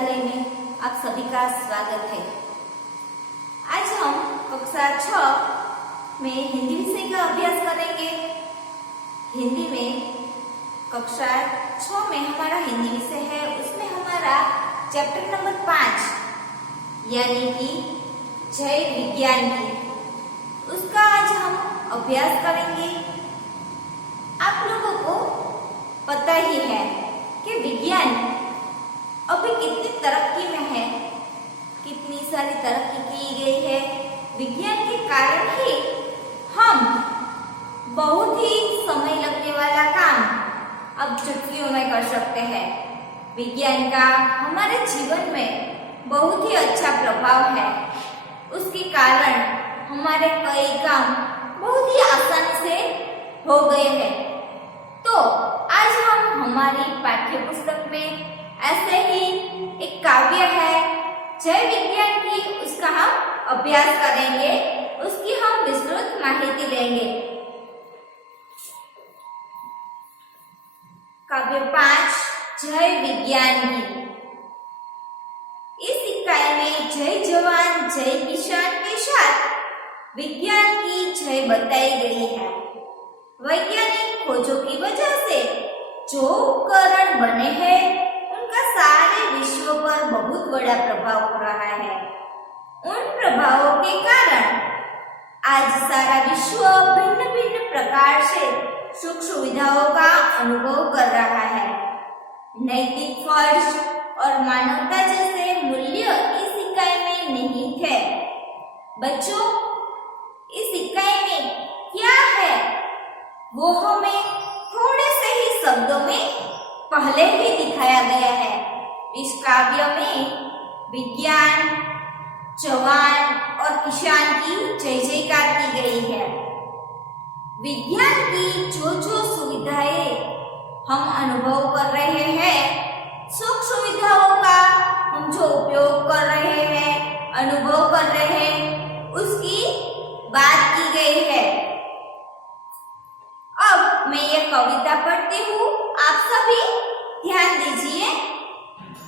विद्यालय में आप सभी का स्वागत है। आज हम कक्षा 6 में हिंदी विषय का अभ्यास करेंगे। हिंदी में कक्षा 6 में हमारा हिंदी विषय है, उसमें हमारा चैप्टर नंबर 5 यानी कि जय विज्ञान की, उसका आज हम अभ्यास करेंगे। आप लोगों को पता ही है कि विज्ञान अभी कितनी तरक्की में है, कितनी सारी तरक्की की गई है। विज्ञान के कारण ही हम बहुत ही समय लगने वाला काम अब चुटकियों में कर सकते हैं। विज्ञान का हमारे जीवन में बहुत ही अच्छा प्रभाव है। उसके कारण हमारे कई काम बहुत ही आसानी से हो गए हैं। तो आज हम हमारी पाठ्य पुस्तक में ऐसे ही एक काव्य है जय विज्ञान की, उसका हम अभ्यास करेंगे, उसकी हम विस्तृत माहिती लेंगे। काव्य 5 जय विज्ञान की। इस इकाई में जय जवान जय किसान के साथ विज्ञान की जय बताई गई है। वैज्ञानिक खोजों की वजह से जो उपकरण बने हैं उनका सारे विश्व पर बहुत बड़ा प्रभाव हो रहा है। उन प्रभावों के कारण आज सारा विश्व भिन्न भिन्न प्रकार से सुख सुविधाओं का अनुभव कर रहा है। नैतिक फर्ज और मानवता जैसे मूल्य इस इकाई में निहित है। बच्चों, इस इकाई में क्या है वो हमें थोड़े से ही शब्दों में पहले ही दिखाया गया है। इस काव्य में विज्ञान, जवान और किसान की जय जयकार की गई है। विज्ञान की जो जो सुविधाएं हम अनुभव कर रहे हैं, सुख सुविधाओं का हम जो उपयोग कर रहे हैं, अनुभव कर रहे हैं, उसकी बात की गई है। अब मैं ये कविता पढ़ती हूँ, आप सभी ध्यान दीजिए।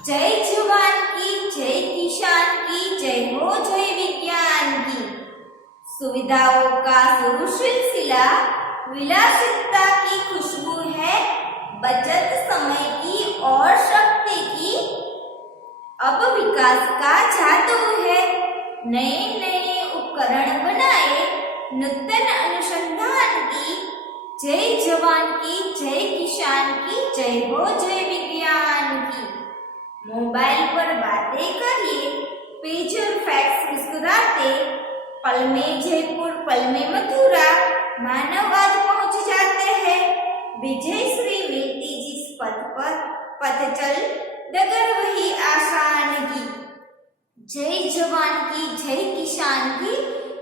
जय जवान की जय किसान की जय हो जय विज्ञान की। सुविधाओं का सिलसिला, विलासिता की खुशबू है, बचत समय की और शक्ति की, अब विकास का जादू है। नए नए उपकरण बनाए, नूतन अनुसंधान की, जय जवान की जय किसान की जय हो जय विज्ञान की। मोबाइल पर बातें करिए, पेजर फैक्स मुस्कुराते, पल में जयपुर पल में मथुरा, मानववाद पहुंच जाते हैं। विजय श्री मिलती जिस पथ पर, पथ चल डगर वही आसान की। जय जवान की जय किसान की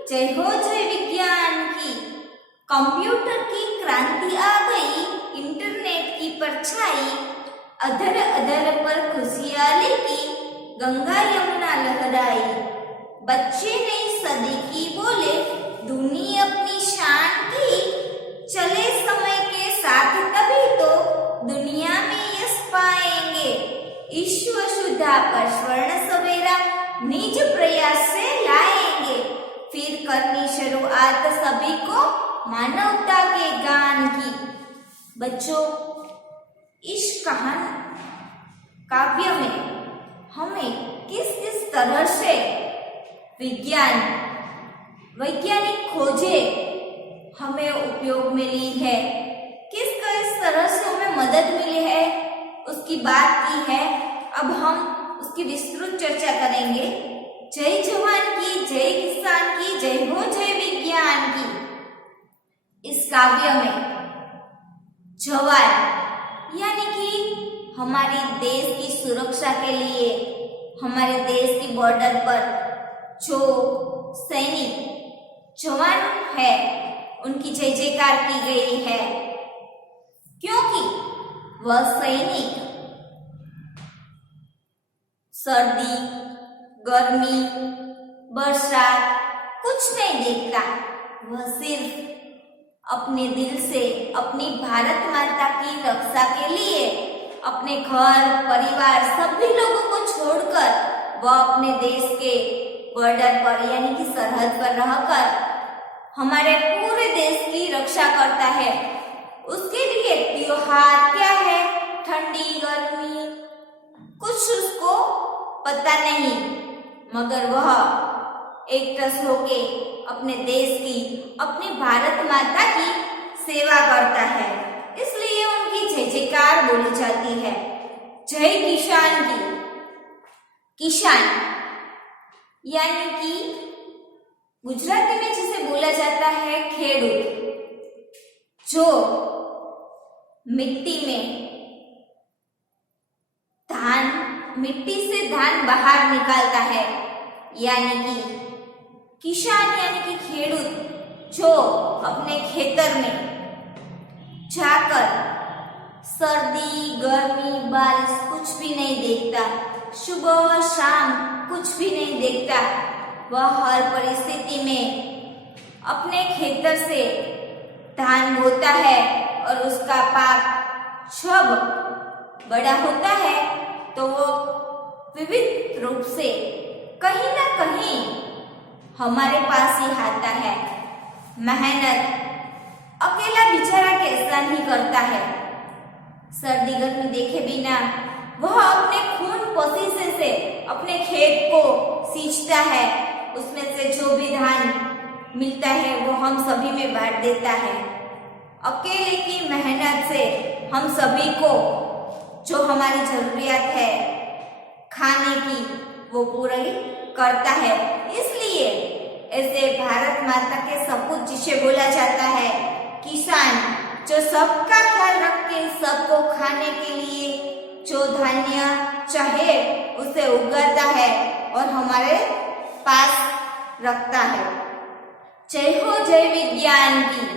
जय हो जय विज्ञान की। कंप्यूटर की क्रांति आ गई, इंटरनेट की परछाई, अधर अधर पर खुशहाली की, गंगा यमुना लहराई। बच्चे नई सदी की बोले, दुनिया अपनी शान की, चले समय के साथ तभी तो दुनिया में यश पाएंगे। ईश्व सुधा पर स्वर्ण सवेरा निज प्रयास से लाएंगे, फिर करनी शुरुआत सभी को मानवता के गान की। बच्चों, इस काव्य में हमें किस किस तरह से वैज्ञानिक खोजे हमें उपयोग मिली है, किस तरह से हमें मदद मिली है, उसकी बात की है। अब हम उसकी विस्तृत चर्चा करेंगे। जय जवान की जय किसान की जय हो जय विज्ञान की। इस काव्य में जवान यानी कि हमारी देश की सुरक्षा के लिए, हमारे देश की बॉर्डर पर जो सैनिक जवान है, उनकी जय जयकार की गई है, क्योंकि वह सैनिक सर्दी, गर्मी, बरसात कुछ नहीं देखता। वह सिर्फ अपने दिल से अपनी भारत माता की रक्षा के लिए अपने घर परिवार सभी लोगों को छोड़कर वह अपने देश के बॉर्डर पर यानी कि सरहद पर रहकर हमारे पूरे देश की रक्षा करता है। उसके लिए त्योहार क्या है, ठंडी गर्मी कुछ उसको पता नहीं, मगर वह एकटस होके अपने देश की, अपनी भारत माता की सेवा करता है। इसलिए उनकी जय जयकार बोली जाती है। जय किसान की। किसान यानी कि गुजराती में जिसे बोला जाता है खेडूत, जो मिट्टी से धान बाहर निकालता है, यानी कि किसान यानी कि खेडूत जो अपने खेतर में जाकर सर्दी गर्मी बारिश कुछ भी नहीं देखता, सुबह शाम कुछ भी नहीं देखता, वह हर परिस्थिति में अपने खेतर से धान बोता है और उसका पाक जब बड़ा होता है तो वो विविध रूप से कहीं ना कहीं हमारे पास ही आता है। मेहनत अकेला बेचारा कैसा नहीं करता है, सर्दी गर्मी देखे बिना वह अपने खून पसीने से अपने खेत को सींचता है, उसमें से जो भी धान मिलता है वो हम सभी में बांट देता है। अकेले की मेहनत से हम सभी को जो हमारी जरूरियात है खाने की वो पूरी करता है। इसलिए ऐसे भारत माता के सपूत जिसे बोला जाता है किसान, जो सबका ख्याल रख के सबको खाने के लिए जो धान्य चाहे उसे उगाता है और हमारे पास रखता है। जय हो जय विज्ञान की।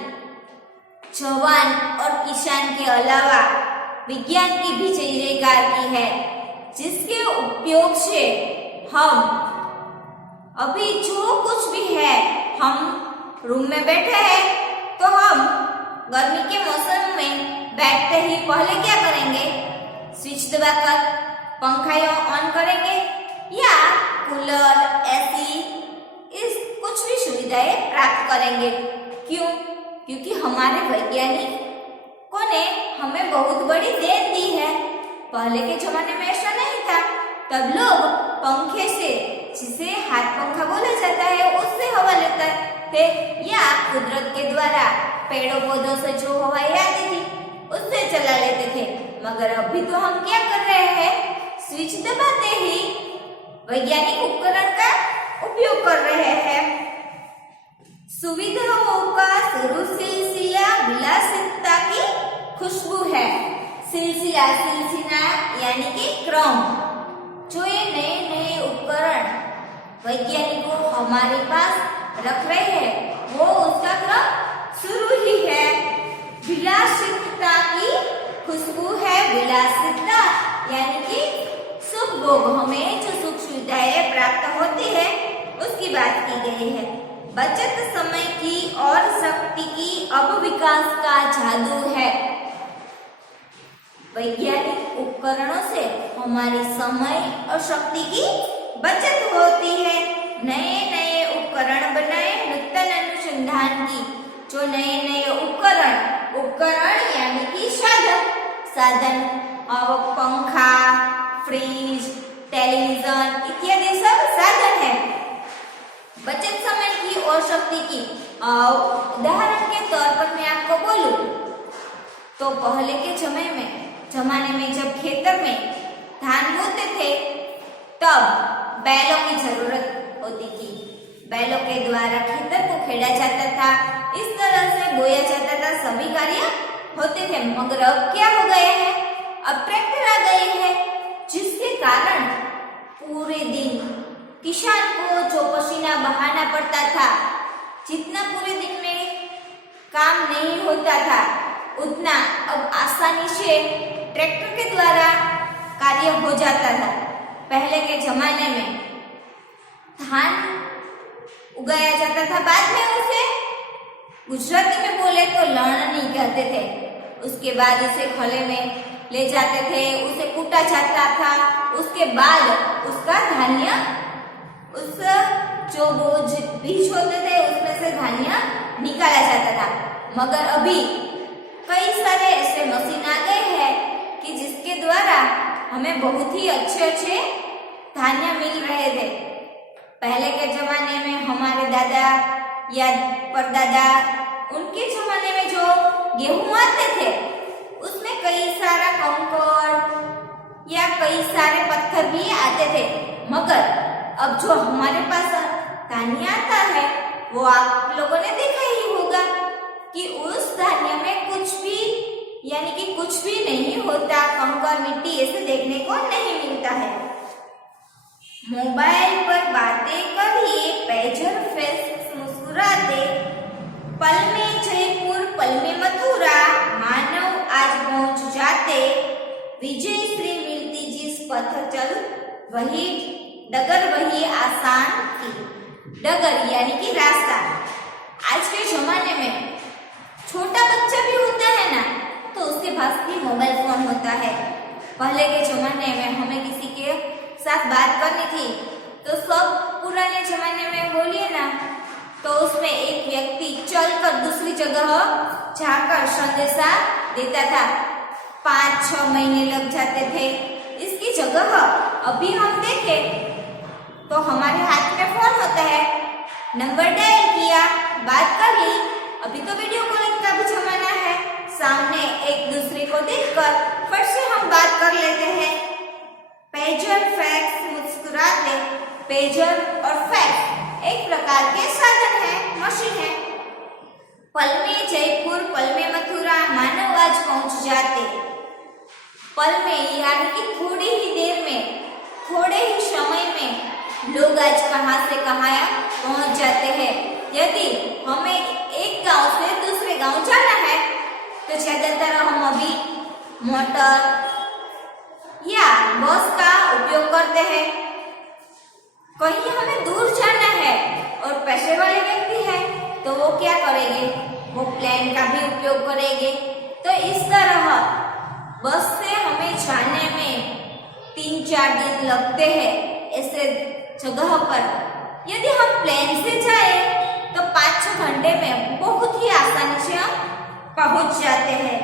जवान और किसान के अलावा विज्ञान की भी जय जयकार की है, जिसके उपयोग से हम अभी जो कुछ भी है, हम रूम में बैठे हैं तो हम गर्मी के मौसम में बैठते ही पहले क्या करेंगे, स्विच दबाकर पंखा ऑन करेंगे या कूलर एसी इस कुछ भी सुविधाएं प्राप्त करेंगे। क्यों? क्योंकि हमारे वैज्ञानिकों ने हमें बहुत बड़ी देन दी है। पहले के जमाने में ऐसा नहीं था, तब लोग पंखे से, जिसे हाथ पंखा बोला जाता है, उससे हवा लेते थे या कुदरत के द्वारा पेड़ों पौधों से जो हवाएं आती थी उससे चला लेते थे। मगर अभी तो हम क्या कर रहे हैं, स्विच दबाते ही वैज्ञानिक उपकरण का उपयोग कर रहे हैं। सुविधाओं का शुरू सिलसिला विलासिता की खुशबू है। सिलसिला यानी कि क्रम, जो ये नए नए उपकरण वैज्ञानिकों हमारे पास रख रहे हैं वो उसका क्रम शुरू ही है। विलासिता की खुशबू है। विलासिता यानी कि सुख भोग, हमें जो सुख सुविधाएं प्राप्त होती है उसकी बात की गई है। बचत समय की और शक्ति की अब विकास का जादू है। वैज्ञानिक उपकरणों से हमारे समय और शक्ति की बचत होती है। नए नए उपकरण बनाए, नूतन अनुसंधान की, जो नए नए उपकरण यानी कि साधन पंखा, फ्रिज, टेलीविजन इत्यादि सब साधन है। बचत समय की और शक्ति की उदाहरण के तौर पर मैं आपको बोलूं तो पहले के जमाने में जब खेतर में धान बोते थे तब बैलों की जरूरत होती थी। बैलों के द्वारा खेतर को खेड़ा जाता था, इस तरह से बोया जाता था, सभी कार्य होते थे। मगर अब क्या हो गए हैं, अब ट्रैक्टर आ गए हैं, जिसके कारण पूरे दिन किसान को जो पसीना बहाना पड़ता था, जितना पूरे दिन में काम नहीं होता था उतना अब आसानी से ट्रैक्टर के द्वारा कार्य हो जाता था। पहले के जमाने में धान उगाया जाता था, बाद में उसे गुजराती में बोले तो लणनी कहते थे। उसके बाद इसे खले में ले जाते थे, उसे कूटा जाता था, उसके बाद उसका धान्य, उस जो बीज होते थे उसमें से धान्य निकाला जाता था। मगर अभी कई सारे ऐसे मशीन आ गए हैं कि जिसके द्वारा हमें बहुत ही अच्छे अच्छे धान्य मिल रहे थे। पहले के जमाने में हमारे दादा या परदादा, उनके जमाने में जो गेहूं आते थे उसमें कई सारा कंकड़ या कई सारे पत्थर भी आते थे। मगर अब जो हमारे पास धान्य आता है वो आप लोगों ने देखा ही होगा कि उस धान्य में कुछ भी यानी कि कुछ भी नहीं होता, कंकड़ मिट्टी ऐसे देखने को नहीं मिलता है। मोबाइल पर बातें करिए, पेजर फेस मुस्कुराते, पल में जयपुर पल में मथुरा, मानव आज पहुंच जाते, विजय श्री मिलती जिस पथ चल वही डगर वही आसान थी। डगर यानी कि रास्ता। आज के जमाने में छोटा बच्चा भी होता है ना तो उसके पास भी मोबाइल फोन होता है। पहले के जमाने में हमें किसी के साथ बात करनी थी तो सब पुराने जमाने में बोलिए ना तो उसमें एक व्यक्ति चलकर दूसरी जगह जाकर संदेशा देता था। 5-6 महीने लग जाते थे। इसकी जगह अभी हम देखें तो हमारे हाथ में फोन होता है, नंबर डायल किया, बात कर ली। अभी तो वीडियो कॉलिंग का भी जमाना है, सामने एक दूसरे को देखकर फट से हम बात कर लेते हैं। पेजर फैक्स मुस्कुराते, पेजर और फैक्स एक प्रकार के साधन है, मशीन है। पल में जयपुर पल में मथुरा, मानव आज पहुंच जाते। पल में यानी कि थोड़ी ही देर में, थोड़े ही समय में लोग आज कहां से कहां पहुंच जाते हैं। यदि हमें एक गांव से दूसरे गांव जाना है तो ज्यादातर हम अभी मोटर या बस का उपयोग करते हैं। कहीं हमें दूर जाना है और पैसे वाले व्यक्ति है तो वो क्या करेंगे, वो प्लेन का भी उपयोग करेंगे। तो इस तरह बस से हमें जाने में 3-4 दिन लगते हैं ऐसे जगह पर। यदि हम प्लेन से जाएं तो 5-6 घंटे में बहुत ही आसानी से हम पहुंच जाते हैं।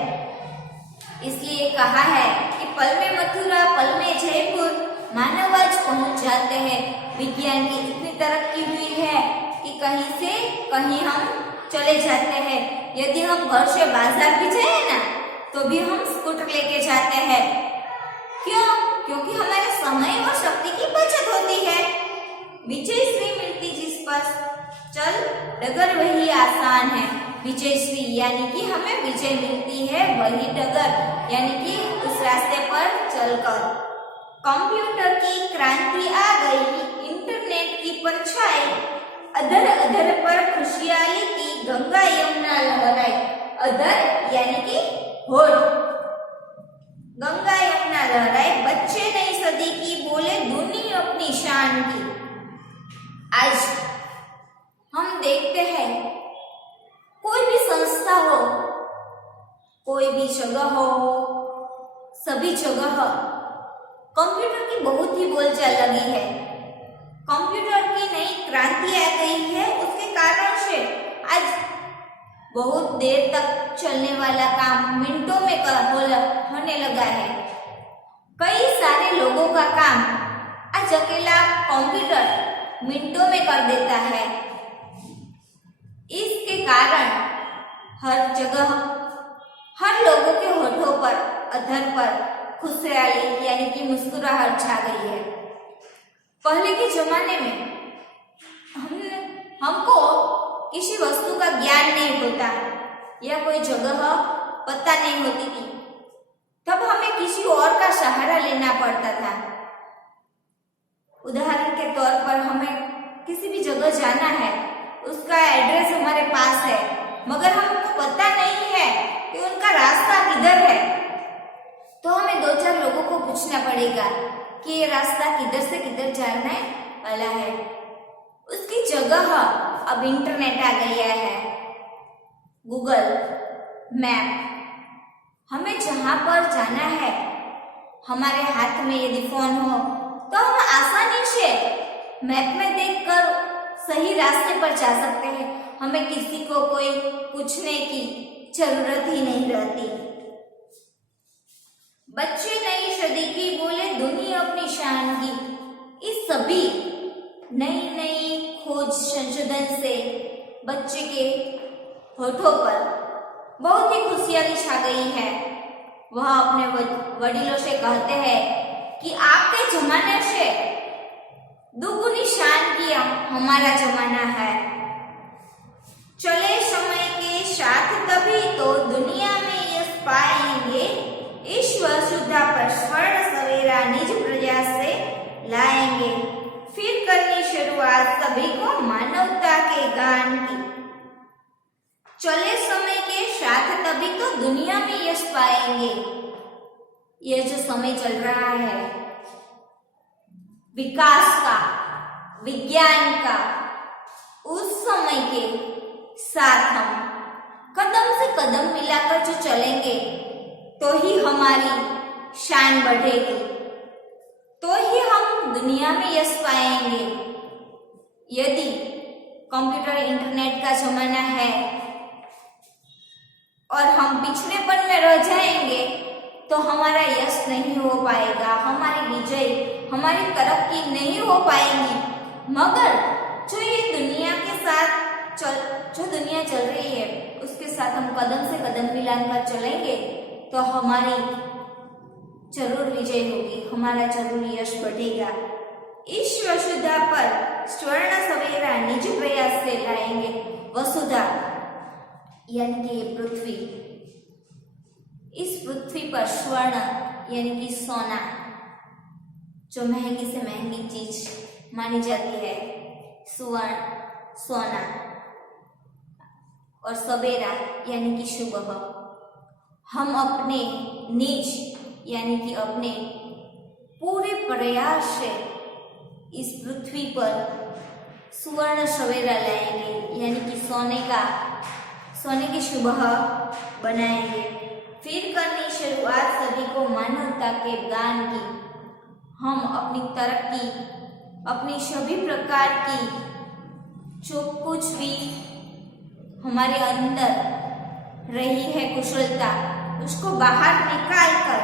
इसलिए कहा है कि पल में मथुरा पल में जयपुर, मानव आज पहुंच जाते हैं। विज्ञान की इतनी तरक्की हुई है कि कहीं से कहीं हम चले जाते हैं। यदि हम घर से बाजार भी जाए ना तो भी हम स्कूटर लेके जाते हैं। क्यों? क्योंकि हमारे समय और शक्ति की बचत होती है। विजय श्री मिलती जिस पर चल डगर वही आसान है। विजय श्री यानी कि हमें विजय मिलती है, वही डगर यानी कि उस रास्ते पर चलकर। कंप्यूटर की क्रांति आ गई, इंटरनेट की परछाई, अधर अधर पर खुशहाली की गंगा यमुना लहराई। अधर यानी कि होठ, गंगा यमुना लहराए, बच्चे नई सदी की बोले दुनिया अपनी शान की। आज हम देखते हैं कोई भी संस्था हो, कोई भी जगह हो, सभी जगह कंप्यूटर की बहुत ही बोलचाल लगी है। कंप्यूटर की नई क्रांति आ गई है, उसके कारण से आज बहुत देर तक चलने वाला काम मिनटों में होने लगा है। कई सारे लोगों का काम आज अकेला कंप्यूटर मिनटों में कर देता है। इसके कारण हर जगह हर लोगों के होठों पर, अधर पर खुशहाली यानी कि मुस्कुराहट छा गई है। पहले के जमाने में हमको किसी वस्तु का ज्ञान नहीं होता या कोई जगह पता नहीं होती थी, तब हमें किसी और का सहारा लेना पड़ता था। उदाहरण के तौर पर हमें किसी भी जगह जाना है, उसका एड्रेस हमारे पास है मगर हमको पता नहीं है कि उनका रास्ता किधर है, तो हमें 2-4 लोगों को पूछना पड़ेगा कि ये रास्ता किधर से किधर जाना वाला है। उसकी जगह अब इंटरनेट आ गया है, गूगल मैप हमें जहाँ पर जाना है, हमारे हाथ में यदि फोन हो तो हम आसानी से मैप में देखकर सही रास्ते पर जा सकते हैं। हमें किसी को कोई पूछने की जरूरत ही नहीं रहती। बच्चे नई सदी की बोले दुनिया अपनी शान की। इस सभी नई नई खोज संशोधन से बच्चे के होठों पर बहुत ही खुशियां छा गई है। वह अपने वडीलों से कहते हैं कि आपके जमाने से दुगुनी शान की हमारा जमाना है। चले समय के साथ तभी तो दुनिया में यश पाएंगे। ईश्वर सुधा पर स्वर्ण सवेरा निज प्रयास से लाएंगे। फिर करनी शुरुआत सभी को मानवता के गान की। चले समय के साथ तभी तो दुनिया में यश पाएंगे। यह जो समय चल रहा है विकास का, विज्ञान का, उस समय के साथ हम कदम से कदम मिलाकर जो चलेंगे तो ही हमारी शान बढ़ेगी, तो ही हम दुनिया में यश पाएंगे। यदि कंप्यूटर इंटरनेट का जमाना है और हम पिछड़ेपन में रह जाएंगे तो हमारा यश नहीं हो पाएगा, हमारी विजय, हमारी तरक्की नहीं हो पाएंगी। मगर जो ये दुनिया के साथ जो दुनिया चल रही है उसके साथ हम कदम से कदम मिलाकर चलेंगे तो हमारी जरूर विजय होगी, हमारा जरूर यश बढ़ेगा। इस वसुधा पर स्वर्ण सवेरा निज प्रयास से लाएंगे। वसुधा यानी कि ये पृथ्वी, इस पृथ्वी पर स्वर्ण यानी कि सोना, जो महंगी से महंगी चीज मानी जाती है, स्वर्ण, सोना, और सवेरा यानी कि सुबह, हम अपने निज यानी कि अपने पूरे प्रयास से इस पृथ्वी पर सुवर्ण सवेरा लाएंगे, यानी कि सोने की सुबह बनाएंगे। फिर करनी शुरुआत सभी को मानवता के गान की। हम अपनी तरक्की, अपनी सभी प्रकार की जो कुछ भी हमारे अंदर रही है कुशलता, उसको बाहर निकाल कर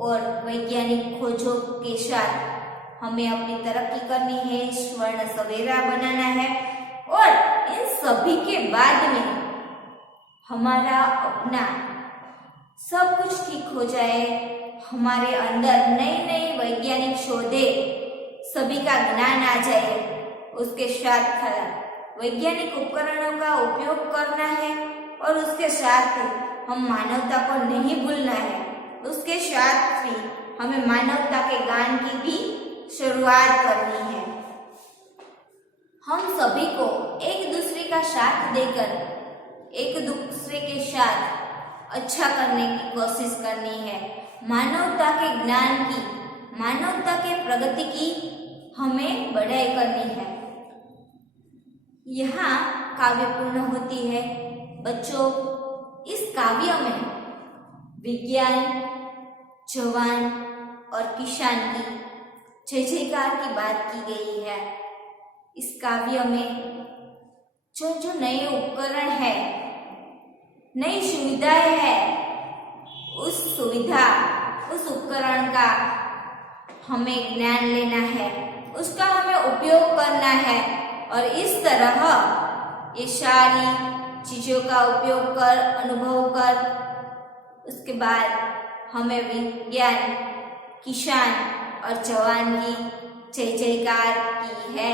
और वैज्ञानिक खोजों के साथ हमें अपनी तरक्की करनी है, स्वर्ण सवेरा बनाना है। और इन सभी के बाद में हमारा अपना सब कुछ ठीक हो जाए, हमारे अंदर नई नई वैज्ञानिक शोधें, सभी का ज्ञान आ जाए, उसके साथ वैज्ञानिक उपकरणों का उपयोग करना है और उसके साथ हम मानवता को नहीं भूलना है। उसके साथ ही हमें मानवता के गान की भी शुरुआत करनी है। हम सभी को एक दूसरे का साथ देकर एक दूसरे के साथ अच्छा करने की कोशिश करनी है। मानवता के ज्ञान की, मानवता के प्रगति की हमें बढ़ाई करनी है। यहाँ काव्य पूर्ण होती है। बच्चों, इस काव्य में विज्ञान, जवान और किसान की जय जयकार की बात की गई है। इस काव्य में जो नए उपकरण है, नई सुविधाएं है, उस उपकरण का हमें ज्ञान लेना है, उसका हमें उपयोग करना है और इस तरह ये सारी चीजों का उपयोग कर, अनुभव कर, उसके बाद हमें विज्ञान, किसान और जवान की जय जयकार की है।